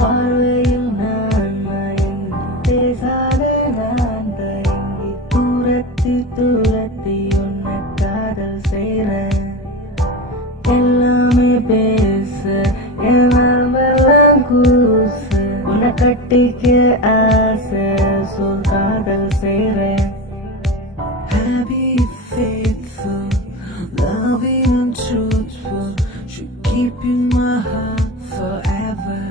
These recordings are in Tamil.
பார்வையில் நான் மயங்கி பேசாத நான் தயங்கி தூரத்தி தூரத்தி உன்னை காதல் செய்றேன். எல்லாமே பேச என் நாமெல்லாம் கூச உன்னை கட்டிக்க ஆசை சொல் காதல் செய்றேன். Happy, faithful, loving and truthful, should keep in my heart forever.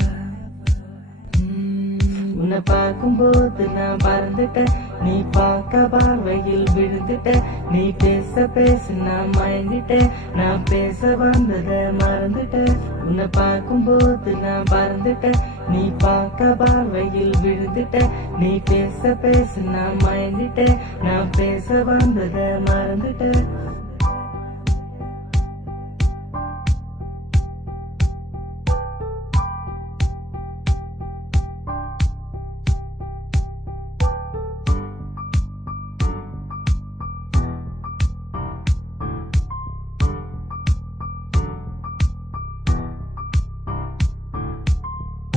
உன்னை பார்க்கும்போது நான் பறந்துட்டேன், நீ பார்க்க பார்வையில் விழுந்துட்டேன். நீ பேச பேச நான் மயங்கிட்டேன், நான் பேச வந்ததை மறந்துட்டேன். உன்னை பார்க்கும்போது நான் பறந்துட்டேன், நீ பார்க்க பார்வையில் விழுந்துட்டேன். நீ பேச பேச நான் மயங்கிட்டேன், நான் பேச வந்ததை மறந்துட்டேன்.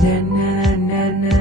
Na na na na